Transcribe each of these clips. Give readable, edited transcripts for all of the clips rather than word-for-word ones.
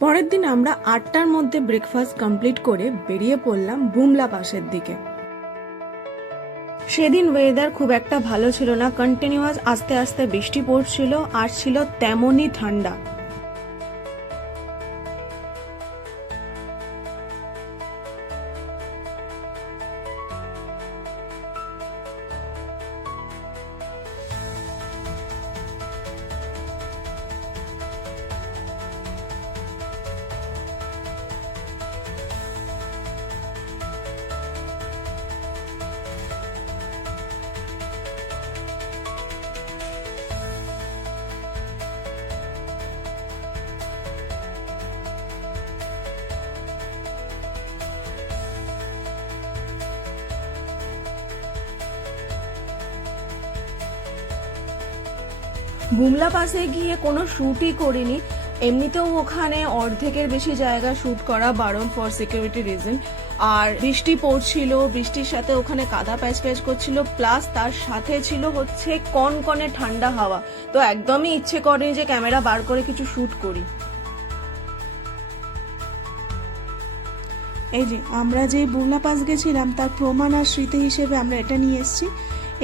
পরের দিন আমরা 8টার মধ্যে ব্রেকফাস্ট কমপ্লিট করে বেরিয়ে পড়লাম বুমলা পাসের দিকে। সেদিন ওয়েদার খুব একটা ভালো ছিল না, কন্টিনিউয়াস আস্তে আস্তে বৃষ্টি পড়ছিল আর ছিল তেমনই ঠান্ডা। বুমলা পাসে গিয়ে কোনো শ্যুটই করিনি, এমনিতেও ওখানে অর্ধেকের বেশি জায়গা শ্যুট করা বারণ ফর সিকিউরিটি রিজন। আর বৃষ্টি পড়ছিল, বৃষ্টির সাথে ওখানে কাদা প্যাচ প্যাচ করছিল, প্লাস তার সাথে ছিল হচ্ছে কনকনে ঠান্ডা হাওয়া। তো একদমই ইচ্ছে করেনি যে ক্যামেরা বার করে কিছু শ্যুট করি। এই যে আমরা যে বুমলা পাস গেছিলাম তার প্রমাণ আর স্মৃতি হিসেবে আমরা এটা নিয়ে এসেছি।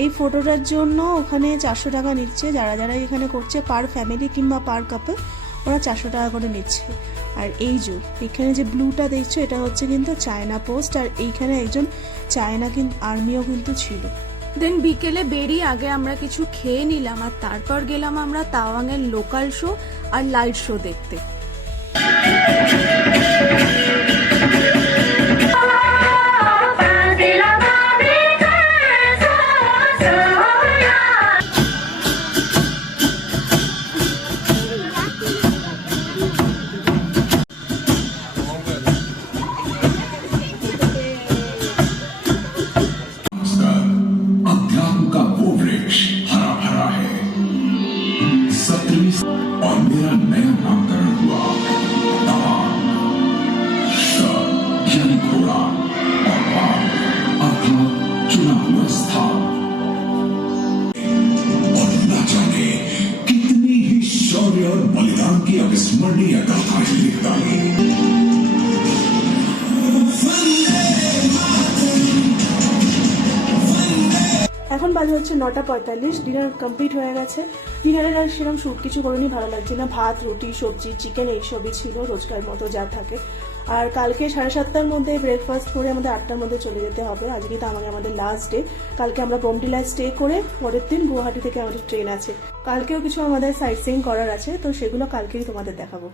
এই ফটোটার জন্য ওখানে 400 টাকা নিচ্ছে, যারা যারা এখানে করছে পার ফ্যামিলি কিংবা পার কাপল ওরা 400 টাকা করে নিচ্ছে। আর এই যে এখানে যে ব্লুটা দেখছো এটা হচ্ছে কিন্তু চায়না পোস্ট, আর এইখানে একজন চায়না কিন্তু আর্মিও কিন্তু ছিল। দেন বিকেলে বেরিয়ে আগে আমরা কিছু খেয়ে নিলাম আর তারপর গেলাম আমরা তাওয়াংয়ের লোকাল শো আর লাইট শো দেখতে। और मेरा नया नामकरण हुआ तवांग, यानी घोड़ा, और वाग अर्थात चुना हुआ स्थान। और ना जाने कितनी ही शौर्य और बलिदान की अविस्मरणीय गाथाएं लिखता है। এখন বাজে হচ্ছে 9:45, ডিনার কমপ্লিট হয়ে গেছে। ডিনারের আর সেরকম শ্যুট কিছু করিনি, ভালো লাগছে না। ভাত, রুটি, সবজি, চিকেন এইসবই ছিল রোজকার মতো যা থাকে। আর কালকে 7:30টার মধ্যে ব্রেকফাস্ট করে আমাদের 8টার মধ্যে চলে যেতে হবে। আজকে তো আমাদের লাস্ট ডে। কালকে আমরা বোমডিলায় স্টে করে পরের দিন গুয়াহাটি থেকে আমাদের ট্রেন আছে। কালকেও কিছু আমাদের সাইট সিইং করার আছে, তো সেগুলো কালকেই তোমাদের দেখাবো।